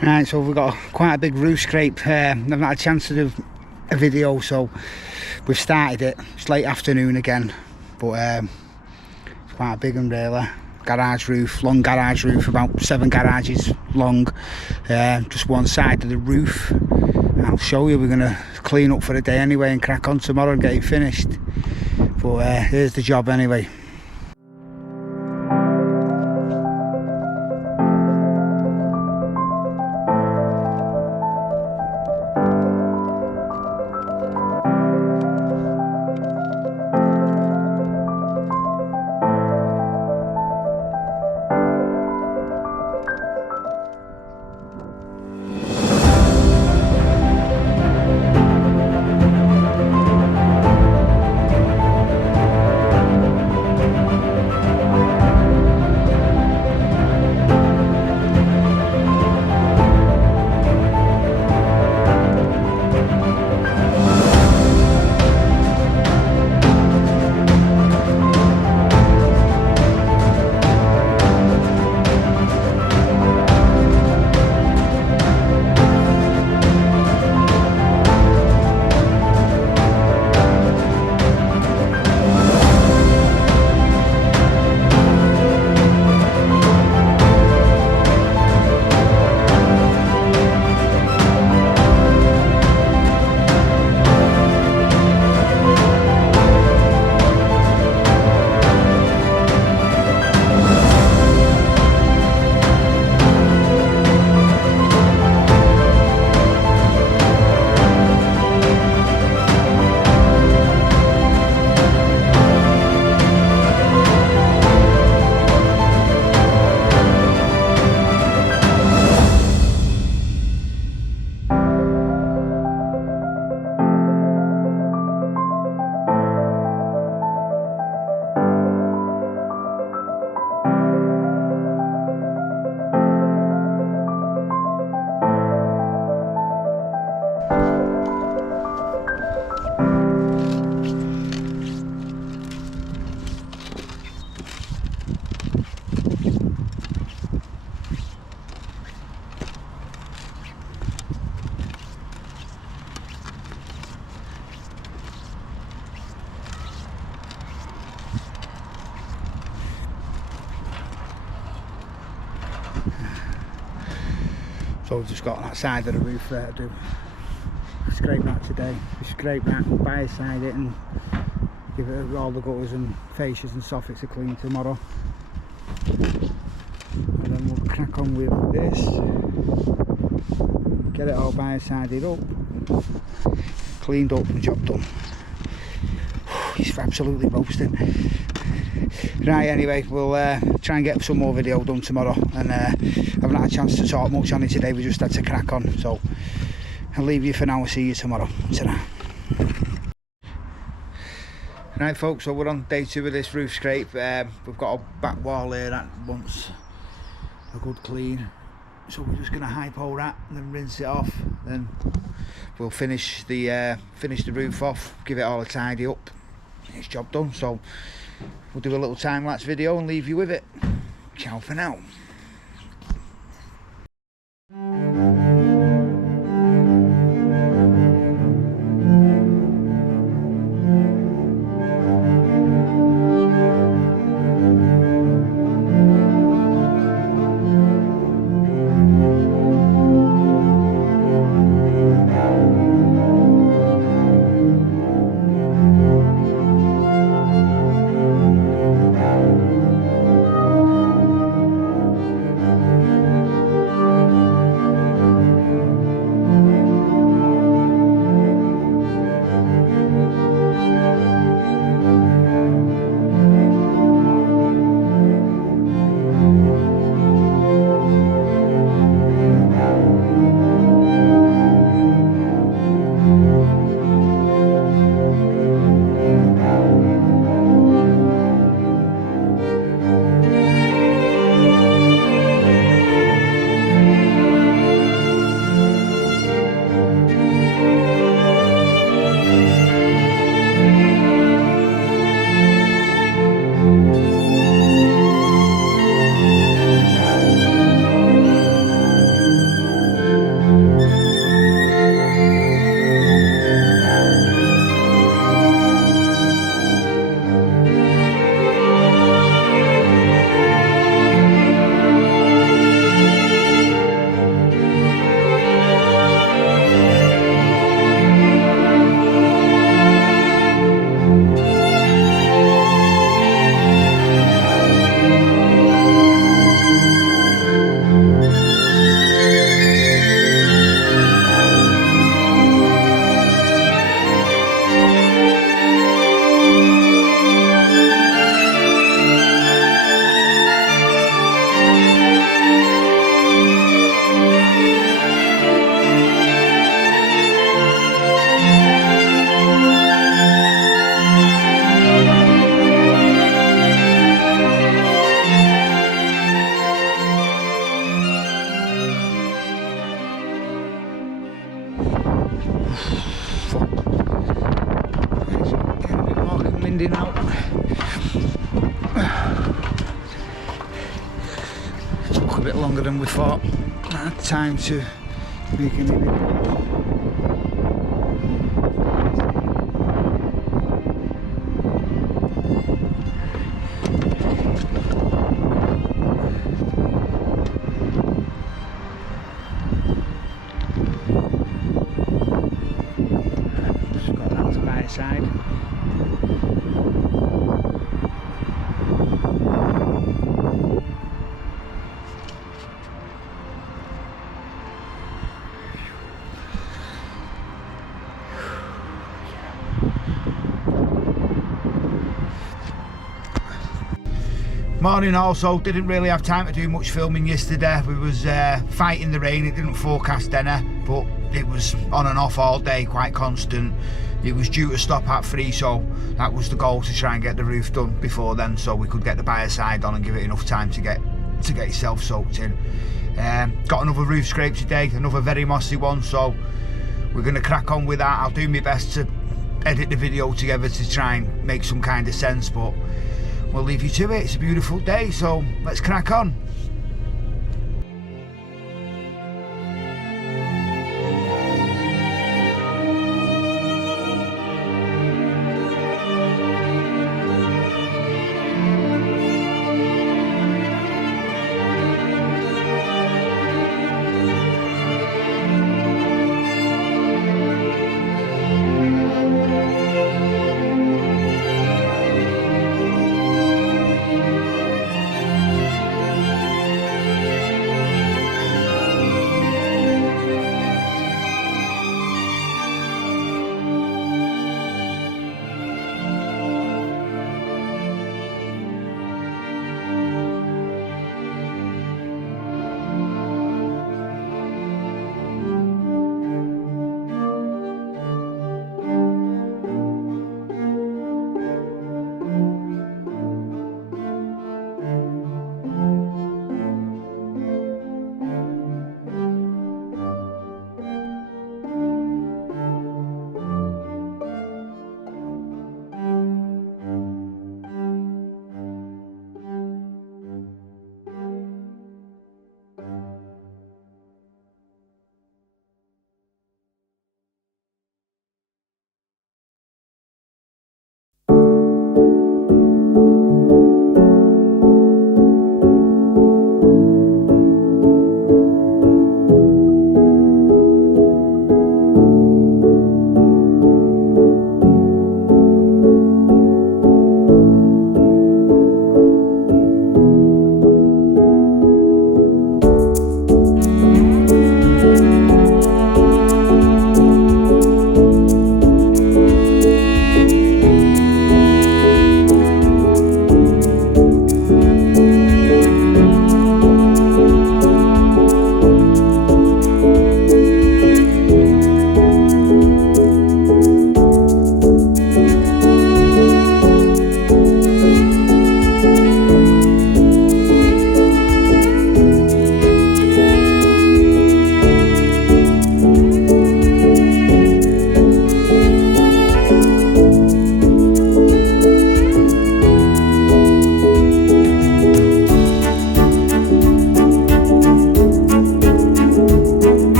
Right, so we've got quite a big roof scrape. I've not had a chance to do a video, so we've started it. It's late afternoon again, but it's quite a big one really. Garage roof, long garage roof, about 7 garages long. Just one side of the roof. I'll show you. We're going to clean up for the day anyway and crack on tomorrow and get it finished. But here's the job anyway. So we've just got that side of the roof there to do. Scrape that today. We scrape that, biocide it and give it all the gutters and fascias and soffits a clean tomorrow. And then we'll crack on with this. Get it all biocided up, cleaned up and job done. He's absolutely roasting. Right, anyway, we'll try and get some more video done tomorrow, and I've not had a chance to talk much on it today. We just had to crack on, so I'll leave you for now. I'll see you tomorrow. Ta-ra. Right folks, so we're on day 2 of this roof scrape. We've got a back wall here that wants a good clean, so we're just going to high pole that and then rinse it off. Then we'll finish the roof off, give it all a tidy up. It's job done. So we'll do a little time-lapse video and leave you with it. Ciao for now. It's getting a bit more windy now. Took a bit longer than we thought. I had time to make any videos. Side. Morning also, didn't really have time to do much filming yesterday. We was fighting the rain, it didn't forecast any, but it was on and off all day, quite constant. It was due to stop at 3, so that was the goal, to try and get the roof done before then, so we could get the biocide on and give it enough time to get itself soaked in. Got another roof scrape today, another very mossy one, so we're going to crack on with that. I'll do my best to edit the video together to try and make some kind of sense, but we'll leave you to it. It's a beautiful day, so let's crack on.